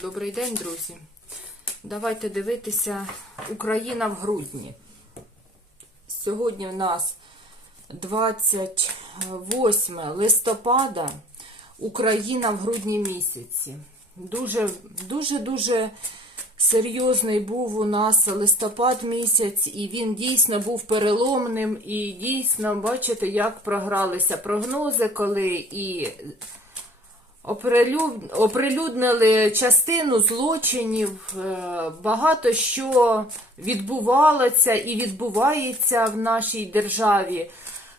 Добрий день, друзі. Давайте дивитися Україна в грудні. Сьогодні в нас 28 листопада, Україна в грудні місяці. Дуже, дуже, дуже серйозний був у нас листопад місяць, і він дійсно був переломним. І дійсно, бачите, як програлися прогнози, коли і Оприлюднили частину злочинів, е, багато що відбувалося і відбувається в нашій державі,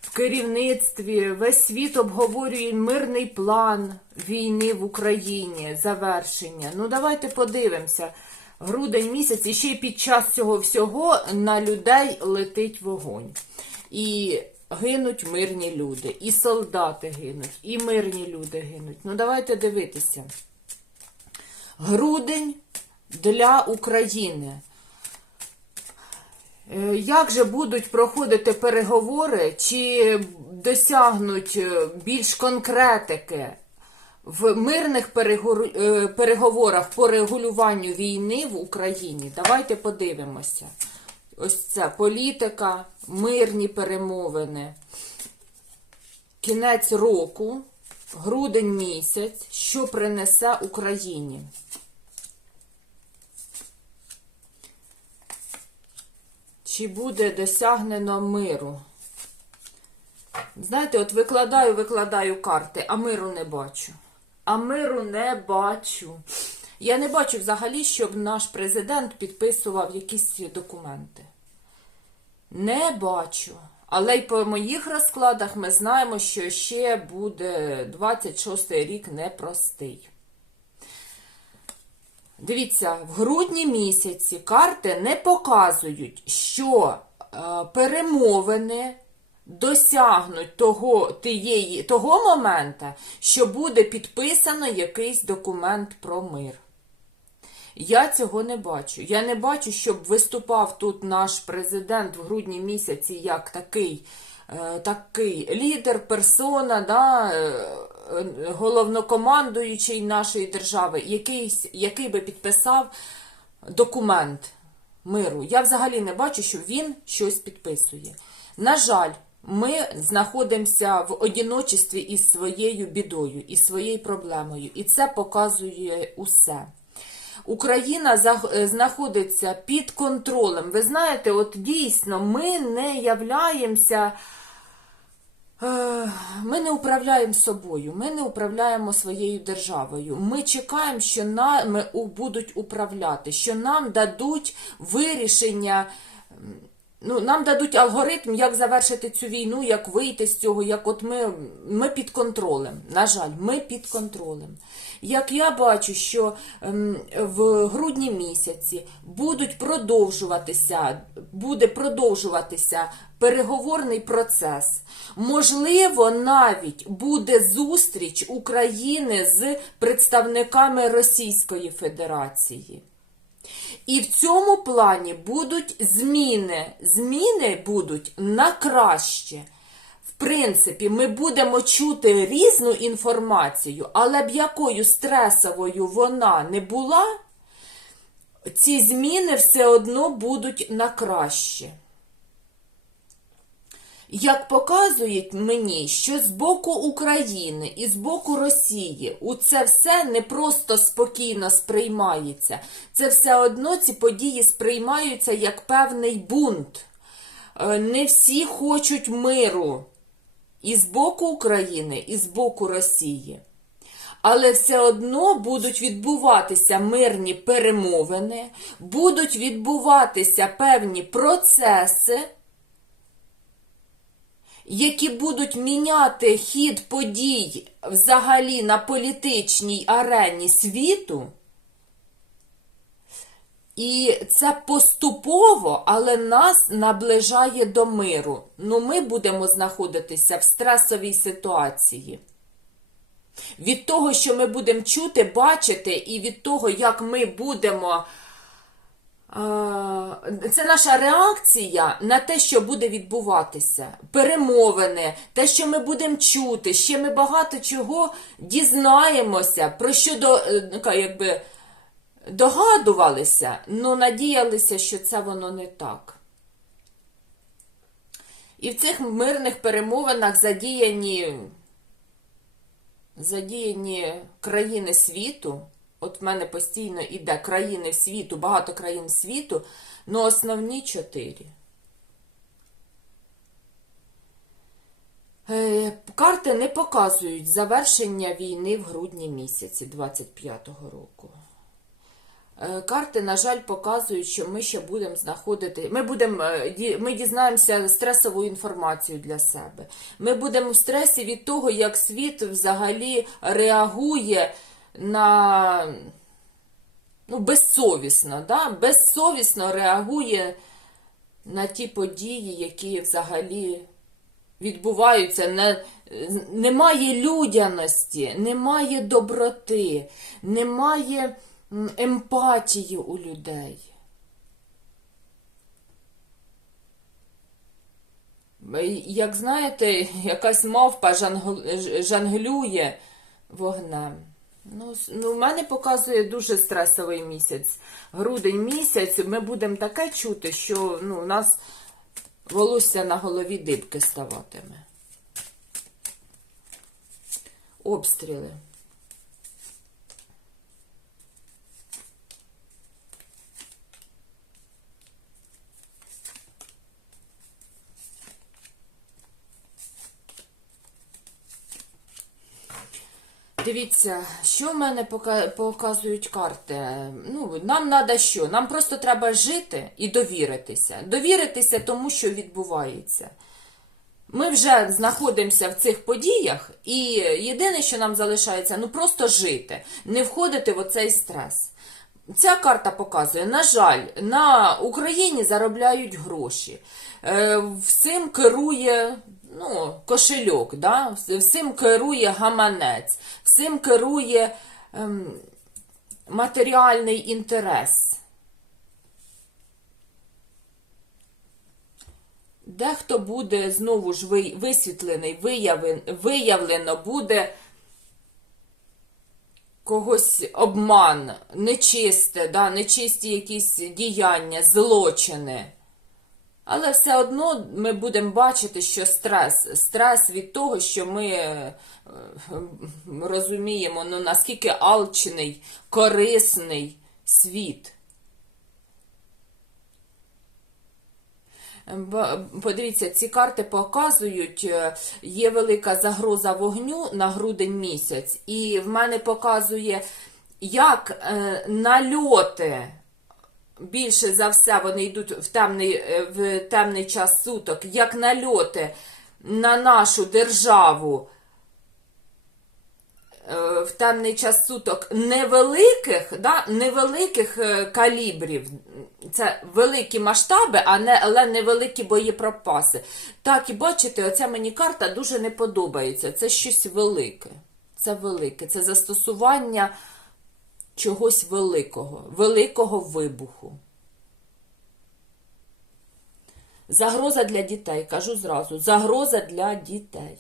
в керівництві. Весь світ обговорює мирний план війни в Україні, завершення. Ну, давайте подивимося. Грудень місяць, і ще й під час цього всього на людей летить вогонь. І гинуть мирні люди, і солдати гинуть, і мирні люди гинуть. Ну давайте дивитися. Грудень для України. Е, Як же будуть проходити переговори, чи досягнуть е, більш конкретики в мирних е, переговорах по регулюванню війни в Україні? Давайте подивимося. Ось це політика, мирні перемовини. Кінець року, грудень місяць, що принесе Україні. Чи буде досягнено миру? Знаєте, от викладаю, викладаю карти, а миру не бачу. А миру не бачу. Я не бачу взагалі, щоб наш президент підписував якісь документи. Не бачу. Але й по моїх розкладах ми знаємо, що ще буде 26-й рік непростий. Дивіться, в грудні місяці карти не показують, що е, перемовини досягнуть того, тієї, того моменту, що буде підписано якийсь документ про мир. Я цього не бачу. Я не бачу, щоб виступав тут наш президент в грудні місяці як такий, е, такий лідер, персона, да, е, головнокомандуючий нашої держави, якийсь, який би підписав документ миру. Я взагалі не бачу, що він щось підписує. На жаль, ми знаходимося в одіночестві із своєю бідою, із своєю проблемою, і це показує усе. Україна е, знаходиться під контролем. Ви знаєте, от дійсно ми не являємося. Е, Ми не управляємо собою, ми не управляємо своєю державою. Ми чекаємо, що нами будуть управляти, що нам дадуть вирішення. Ну, нам дадуть алгоритм, як завершити цю війну, як вийти з цього, як от ми, ми під контролем. На жаль, ми під контролем. Як я бачу, що ем, в грудні місяці будуть продовжуватися, буде продовжуватися переговорний процес. Можливо, навіть буде зустріч України з представниками Російської Федерації. І в цьому плані будуть зміни. Зміни будуть на краще. В принципі, ми будемо чути різну інформацію, але б якою стресовою вона не була, ці зміни все одно будуть на краще. Як показують мені, що з боку України і з боку Росії у це все не просто спокійно сприймається. Це все одно ці події сприймаються як певний бунт. Е, Не всі хочуть миру і з боку України, і з боку Росії. Але все одно будуть відбуватися мирні перемовини, будуть відбуватися певні процеси які будуть міняти хід подій взагалі на політичній арені світу. І це поступово, але нас наближає до миру. Ну, ми будемо знаходитися в стресовій ситуації. Від того, що ми будемо чути, бачити, і від того, як ми будемо Це наша реакція на те, що буде відбуватися. Перемовини, те, що ми будемо чути, ще ми багато чого дізнаємося, про що до, е, якби, догадувалися, але надіялися, що це воно не так. І в цих мирних перемовинах задіяні, задіяні країни світу. От в мене постійно іде країни світу, багато країн світу, але основні чотири. Е, Карти не показують завершення війни в грудні місяці 25-го року. Е, Карти, на жаль, показують, що ми ще будемо знаходити. Ми будемо е, ми дізнаємося стресову інформацію для себе. Ми будемо в стресі від того, як світ взагалі реагує на ну, безсовісно, да? безсовісно реагує на ті події, які взагалі відбуваються. Не, немає людяності, немає доброти, немає емпатії у людей. Як знаєте, якась мавпа жангл- ж- жонглює вогнем. Ну, ну, в мене показує дуже стресовий місяць. Грудень місяць, ми будемо таке чути, що ну, у нас волосся на голові дибки ставатиме. Обстріли. Дивіться, що в мене показують карти. Ну, нам треба що? Нам просто треба жити і довіритися. Довіритися тому, що відбувається. Ми вже знаходимося в цих подіях, і єдине, що нам залишається, ну просто жити, не входити в оцей стрес. Ця карта показує, на жаль, на Україні заробляють гроші. Е, Всім керує ну, кошельок, да? всім керує гаманець, всім керує ем, матеріальний інтерес. Дехто буде знову ж висвітлений, виявлен, виявлено буде когось обман, нечисте, да, нечисті якісь діяння, злочини. Але все одно ми будемо бачити, що стрес, стрес від того, що ми е, розуміємо, ну, наскільки алчний, корисний світ. Подивіться, ці карти показують, е, є велика загроза вогню на грудень місяць, і в мене показує, як е, нальоти, більше за все вони йдуть в темний, е, в темний час суток, як нальоти на нашу державу е, в темний час суток невеликих, да, невеликих е, калібрів. Це великі масштаби, а не, але невеликі боєприпаси. Так, і бачите, оця мені карта дуже не подобається. Це щось велике. Це велике. Це застосування чогось великого, великого вибуху. Загроза для дітей, кажу зразу, загроза для дітей.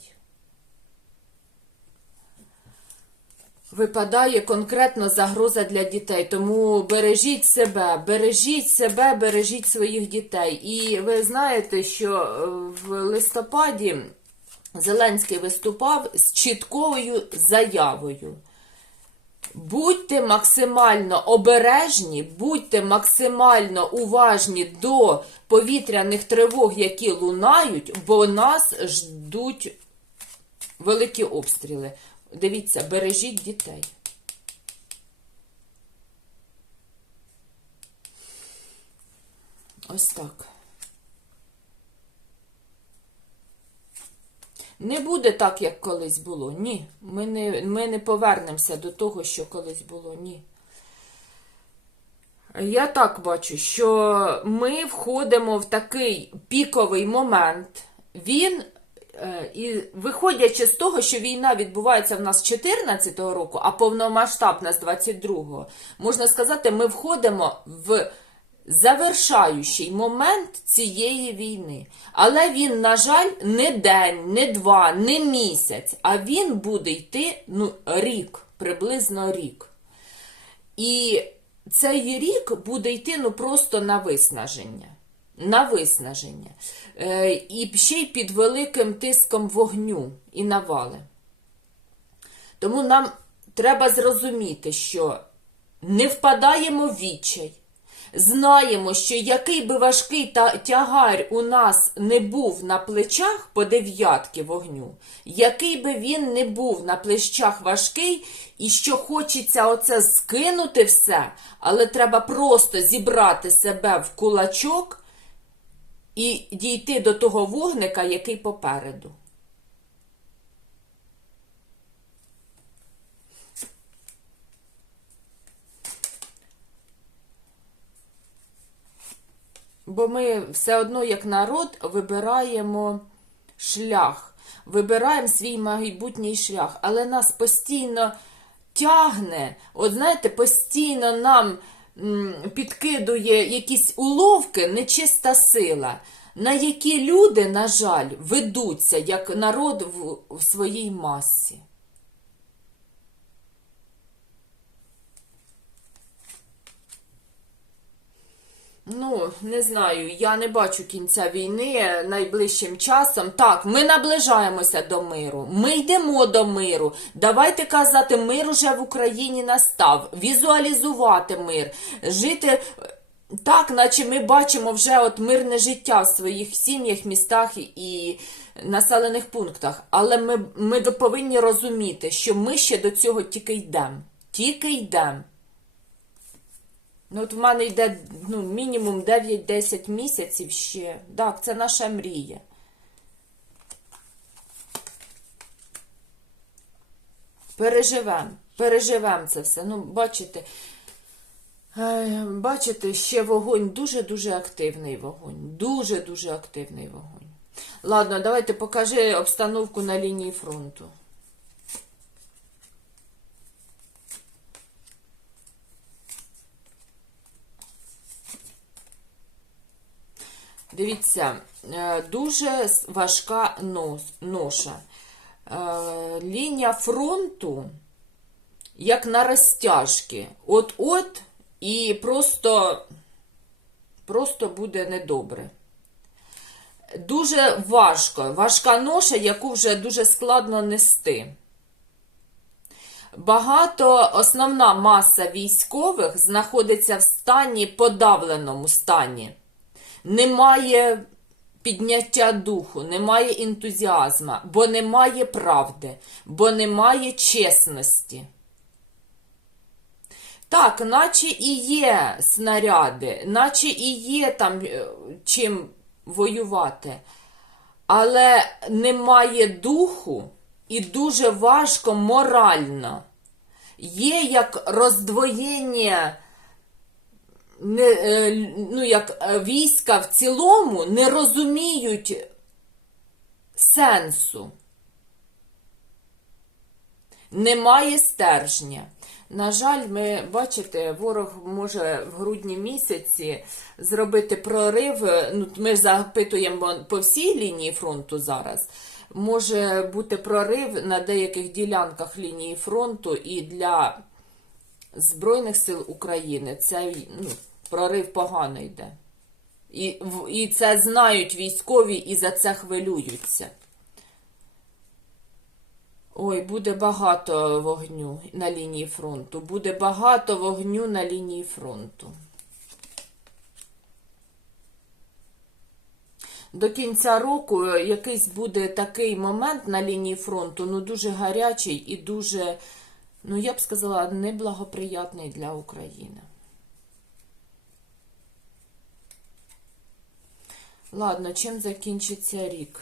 Випадає конкретно загроза для дітей, тому бережіть себе, бережіть себе, бережіть своїх дітей. І ви знаєте, що е, в листопаді Зеленський виступав з чіткою заявою. Будьте максимально обережні, будьте максимально уважні до повітряних тривог, які лунають, бо нас ждуть великі обстріли. Дивіться, бережіть дітей. Ось так. Не буде так, як колись було. Ні. Ми не, ми не повернемося до того, що колись було. Ні. Я так бачу, що ми входимо в такий піковий момент. Він, е, і виходячи з того, що війна відбувається в нас з 14-го року, а повномасштабна з 22-го, можна сказати, ми входимо в завершаючий момент цієї війни. Але він, на жаль, не день, не два, не місяць, а він буде йти ну, рік, приблизно рік. І цей рік буде йти ну просто на виснаження. На виснаження. Е, і ще й під великим тиском вогню і навали. Тому нам треба зрозуміти, що не впадаємо в відчай. Знаємо, що який би важкий та тягар у нас не був на плечах по дев'ятки вогню, який би він не був на плечах важкий, і що хочеться оце скинути все, але треба просто зібрати себе в кулачок і дійти до того вогника, який попереду. Бо ми все одно, як народ, вибираємо шлях, вибираємо свій майбутній шлях, але нас постійно тягне, от знаєте, постійно нам підкидує якісь уловки, нечиста сила, на які люди, на жаль, ведуться як народ в, своїй масі. Ну, не знаю, я не бачу кінця війни найближчим часом. Так, ми наближаємося до миру. Ми йдемо до миру. Давайте казати, мир уже в Україні настав. Візуалізувати мир, жити так, наче ми бачимо вже от мирне життя в своїх сім'ях, містах і населених пунктах. Але ми, ми повинні розуміти, що ми ще до цього тільки йдемо. Тільки йдемо. Ну, от в мене йде ну, мінімум 9-10 місяців ще. Так, це наша мрія. Переживемо, переживемо це все. Ну, бачите, е, бачите, ще вогонь дуже-дуже активний вогонь. Дуже-дуже активний вогонь. Ладно, давайте покажи обстановку на лінії фронту. Дивіться, е, дуже важка ноша. Е, Лінія фронту, як на розтяжки. От-от і просто, просто буде недобре. Дуже важко. Важка ноша, яку вже дуже складно нести. Багато, основна маса військових знаходиться в стані, подавленому стані немає підняття духу, немає ентузіазму, бо немає правди, бо немає чесності. Так, наче і є снаряди, наче і є там е, чим воювати, але немає духу і дуже важко морально. Є як роздвоєння не, е, ну, як е, війська в цілому не розуміють сенсу. Немає стержня. На жаль, ми бачите, ворог може в грудні місяці зробити прорив. Ну, Ми запитуємо по всій лінії фронту зараз. Може бути прорив на деяких ділянках лінії фронту і для Збройних сил України це ну, прорив погано йде. І, і це знають військові і за це хвилюються. Ой, буде багато вогню на лінії фронту. Буде багато вогню на лінії фронту. До кінця року якийсь буде такий момент на лінії фронту, ну дуже гарячий і дуже, ну я б сказала, неблагоприятний для України. Ладно, чим закінчиться рік?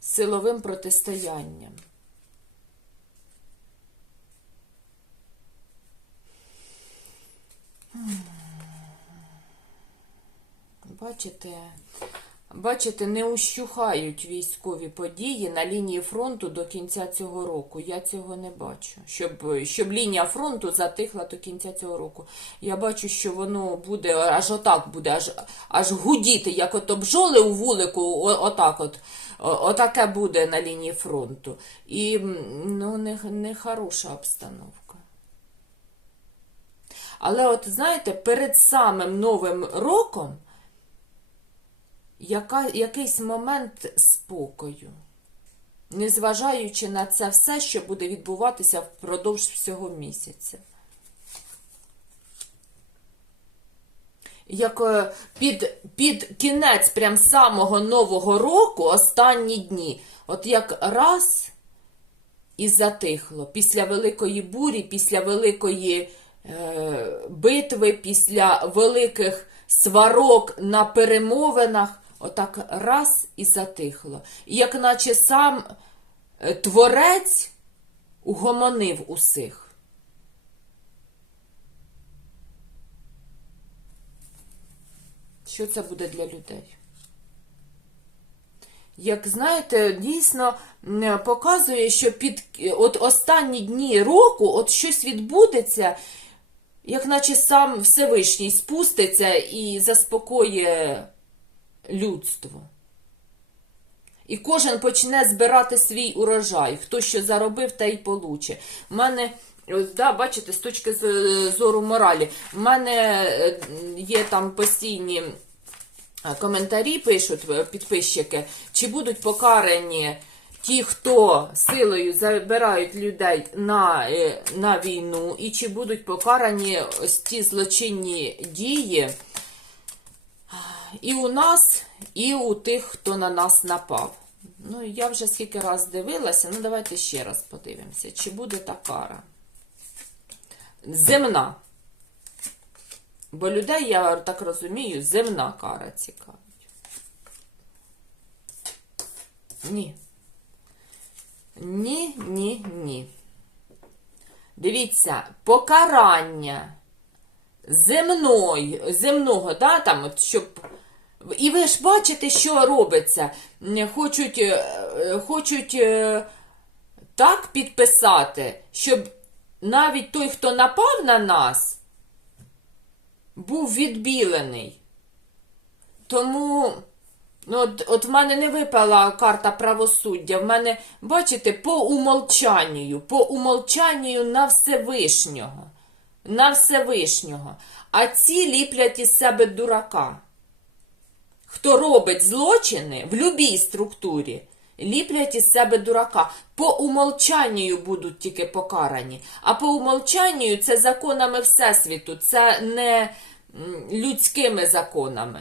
Силовим протистоянням. Бачите, бачите, не ущухають військові події на лінії фронту до кінця цього року. Я цього не бачу. Щоб, щоб лінія фронту затихла до кінця цього року. Я бачу, що воно буде аж отак буде, аж, аж гудіти, як ото бджоли у вулику, отак от. Отаке буде на лінії фронту. І ну, не, не хороша обстановка. Але от знаєте, перед самим Новим роком яка, якийсь момент спокою, незважаючи на це все, що буде відбуватися впродовж всього місяця. Як е, під, під кінець прям самого Нового року, останні дні, от як раз і затихло. Після великої бурі, після великої е, битви, після великих сварок на перемовинах, отак раз і затихло. Як наче сам е, творець угомонив усіх. Що це буде для людей? Як знаєте, дійсно показує, що під от останні дні року от щось відбудеться, як наче сам Всевишній спуститься і заспокоює людство. І кожен почне збирати свій урожай. Хто що заробив, та й получе. У мене, да, бачите, з точки зору моралі, в мене е, є там постійні е, коментарі, пишуть е, підписчики, чи будуть покарані ті, хто силою забирають людей на, на війну, і чи будуть покарані ось ті злочинні дії. І у нас, і у тих, хто на нас напав. Ну, я вже скільки раз дивилася, ну давайте ще раз подивимося, чи буде та кара. Земна. Бо людей, я так розумію, земна кара цікавить. Ні. Ні, ні, ні. Дивіться, покарання земної, земного, да, там, щоб. І ви ж бачите, що робиться. Хочуть, е, хочуть е, так підписати, щоб навіть той, хто напав на нас, був відбілений. Тому. Ну, от, от в мене не випала карта правосуддя. В мене, бачите, по умолчанню, по умолчанню на Всевишнього. На Всевишнього. А ці ліплять із себе дурака. Хто робить злочини в любій структурі, ліплять із себе дурака. По умолчанню будуть тільки покарані. А по умолчанню це законами Всесвіту, це не людськими законами.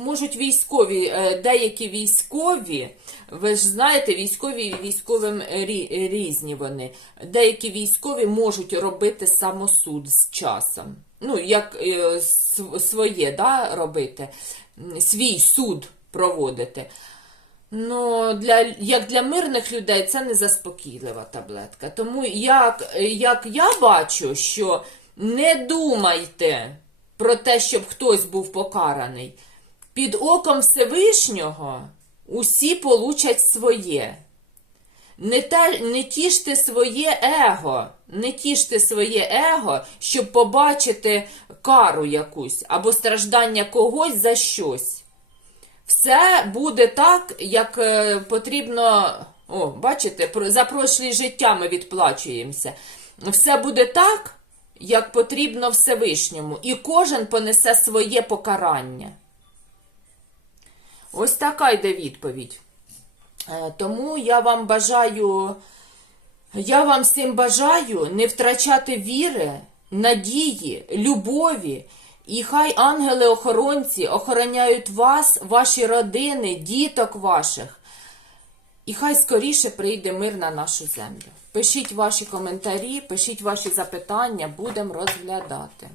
Можуть військові, е, деякі військові, ви ж знаєте, військові і військовим різні вони. Деякі військові можуть робити самосуд з часом. Ну, як е, своє да, робити, свій суд проводити. Ну, для, як для мирних людей це не заспокійлива таблетка. Тому як, як я бачу, що не думайте про те, щоб хтось був покараний. Під оком Всевишнього усі получать своє. Не, те, не тіште своє его, не тіште своє его, щоб побачити кару якусь або страждання когось за щось. Все буде так, як е, потрібно. О, бачите, за прошлі життя ми відплачуємося. Все буде так, як потрібно Всевишньому, і кожен понесе своє покарання. Ось така йде відповідь. Е, Тому я вам бажаю, я вам всім бажаю не втрачати віри, надії, любові. І хай ангели-охоронці охороняють вас, ваші родини, діток ваших. І хай скоріше прийде мир на нашу землю. Пишіть ваші коментарі, пишіть ваші запитання, будемо розглядати.